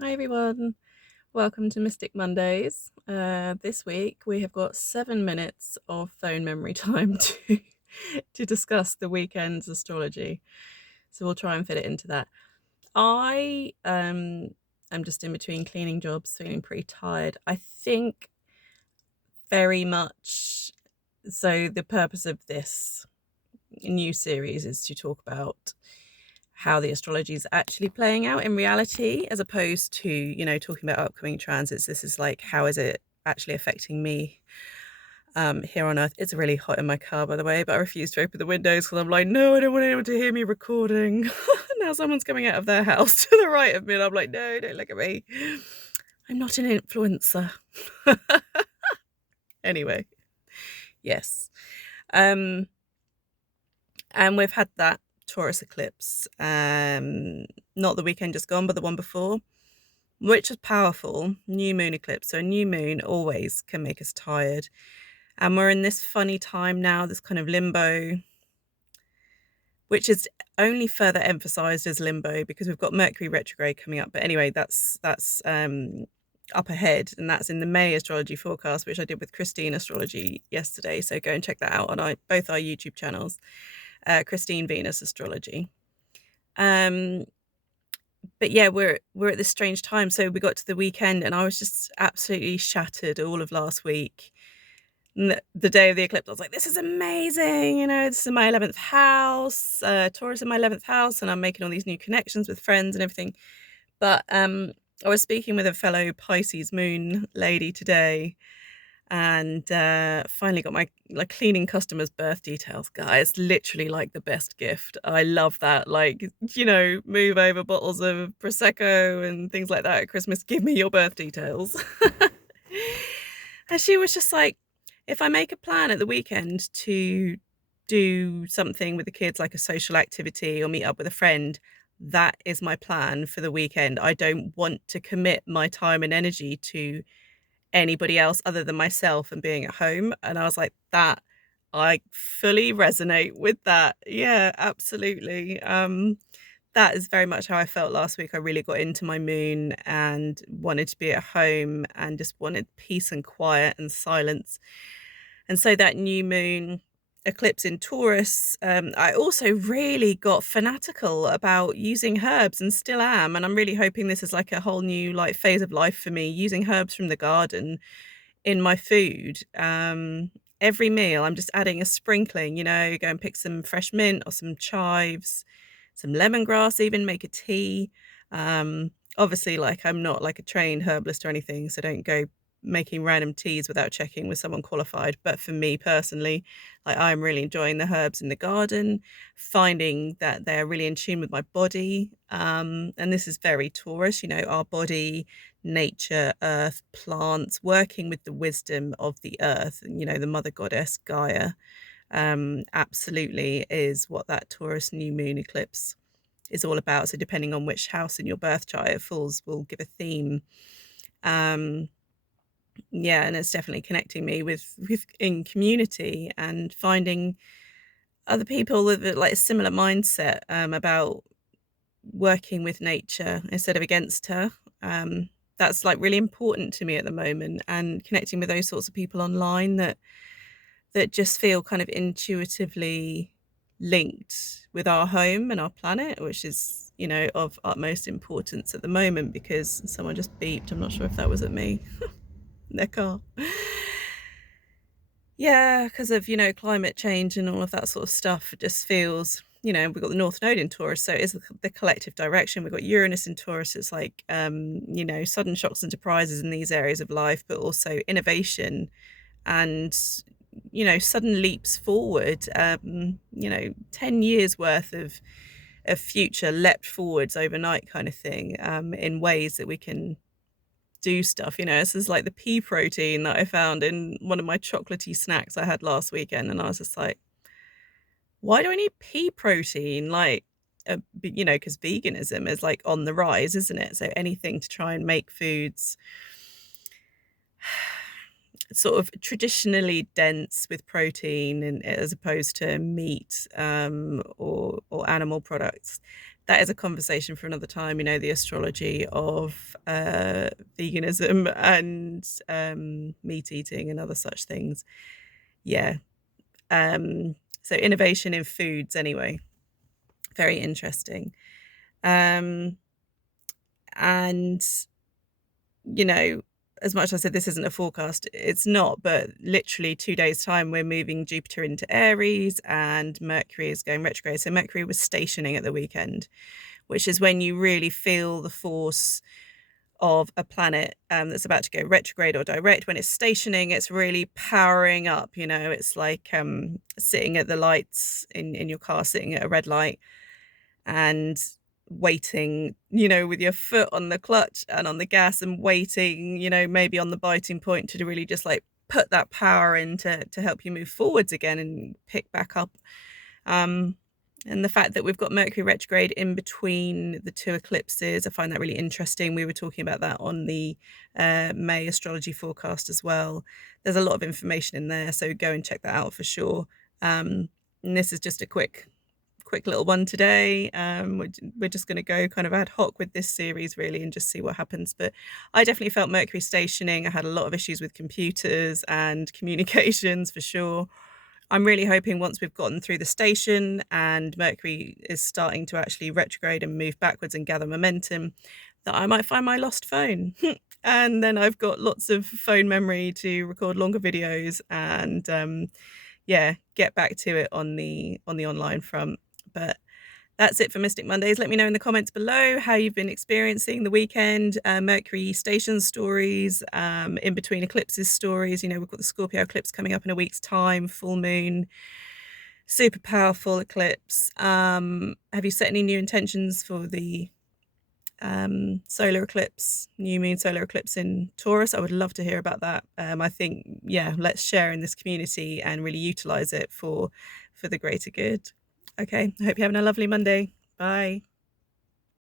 Hi everyone, welcome to Mystic Mondays. This week we have got 7 minutes of phone memory time to discuss the weekend's astrology. So we'll try and fit it into that. I am just in between cleaning jobs, feeling pretty tired. I think very much so the purpose of this new series is to talk about how the astrology is actually playing out in reality, as opposed to, talking about upcoming transits. This is like, how is it actually affecting me here on Earth? It's really hot in my car, by the way, but I refuse to open the windows because I'm like, no, I don't want anyone to hear me recording. Now someone's coming out of their house to the right of me, and I'm like, no, don't look at me. I'm not an influencer. Anyway, yes. And we've had that Taurus eclipse, not the weekend just gone, but the one before, which was powerful. New moon eclipse. So a new moon always can make us tired. And we're in this funny time now, this kind of limbo, which is only further emphasized as limbo because we've got Mercury retrograde coming up. But anyway, that's up ahead, and that's in the May astrology forecast, which I did with Christine Astrology yesterday. So go and check that out on both our YouTube channels, Christine Venus Astrology. But yeah, we're at this strange time. So we got to the weekend and I was just absolutely shattered all of last week. The day of the eclipse, I was like, this is amazing. This is in my 11th house, Taurus in my 11th house, and I'm making all these new connections with friends and everything. But I was speaking with a fellow Pisces moon lady today, and finally got my cleaning customers' birth details. Guys, literally like the best gift. I love that. Move over bottles of Prosecco and things like that at Christmas. Give me your birth details. And she was just like, if I make a plan at the weekend to do something with the kids, like a social activity or meet up with a friend, that is my plan for the weekend. I don't want to commit my time and energy to anybody else other than myself and being at home. And I was like, that I fully resonate with that. Yeah, absolutely. That is very much how I felt last week. I really got into my moon and wanted to be at home and just wanted peace and quiet and silence. And so that new moon eclipse in Taurus, I also really got fanatical about using herbs and still am. And I'm really hoping this is like a whole new phase of life for me, using herbs from the garden in my food. Every meal, I'm just adding a sprinkling, go and pick some fresh mint or some chives, some lemongrass, even make a tea. Obviously, I'm not like a trained herbalist or anything, so don't go making random teas without checking with someone qualified. But for me personally, I'm really enjoying the herbs in the garden, finding that they're really in tune with my body. And this is very Taurus, our body, nature, earth, plants, working with the wisdom of the earth and, the mother goddess Gaia. Absolutely is what that Taurus new moon eclipse is all about. So depending on which house in your birth chart it falls will give a theme. Yeah, and it's definitely connecting me with in community and finding other people with a similar mindset about working with nature instead of against her. That's really important to me at the moment, and connecting with those sorts of people online that just feel kind of intuitively linked with our home and our planet, which is, of utmost importance at the moment, because someone just beeped. I'm not sure if that was at me in their car. Yeah, because of, climate change and all of that sort of stuff. It just feels, we've got the North Node in Taurus, so it is the collective direction. We've got Uranus in Taurus. It's sudden shocks and surprises in these areas of life, but also innovation and, sudden leaps forward. 10 years worth of future leapt forwards overnight kind of thing, in ways that we can do stuff. This is like the pea protein that I found in one of my chocolatey snacks I had last weekend, and I was just like, why do I need pea protein? Because veganism is on the rise, isn't it? So anything to try and make foods sort of traditionally dense with protein, and as opposed to meat, or animal products, that is a conversation for another time, the astrology of veganism and meat eating and other such things. Yeah. So innovation in foods anyway. Very interesting. Um, and you know, as much as I said this isn't a forecast, it's not, but literally 2 days' time, we're moving Jupiter into Aries and Mercury is going retrograde. So Mercury was stationing at the weekend, which is when you really feel the force of a planet that's about to go retrograde or direct. When it's stationing, it's really powering up. It's like sitting at the lights in your car, sitting at a red light and waiting, with your foot on the clutch and on the gas and waiting, maybe on the biting point to really just like put that power in to help you move forwards again and pick back up. Um, and the fact that we've got Mercury retrograde in between the two eclipses, I find that really interesting. We were talking about that on the May astrology forecast as well. There's a lot of information in there, so go and check that out for sure. And this is just a quick little one today. We're just going to go kind of ad hoc with this series really and just see what happens. But I definitely felt Mercury stationing. I had a lot of issues with computers and communications for sure. I'm really hoping once we've gotten through the station and Mercury is starting to actually retrograde and move backwards and gather momentum, that I might find my lost phone. And then I've got lots of phone memory to record longer videos and get back to it on the online front. But that's it for Mystic Mondays. Let me know in the comments below how you've been experiencing the weekend, Mercury station stories, in between eclipses stories. We've got the Scorpio eclipse coming up in a week's time, full moon, super powerful eclipse. Have you set any new intentions for the solar eclipse, new moon solar eclipse in Taurus? I would love to hear about that. I think, let's share in this community and really utilize it for the greater good. Okay, I hope you're having a lovely Monday. Bye.